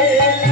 Yeah.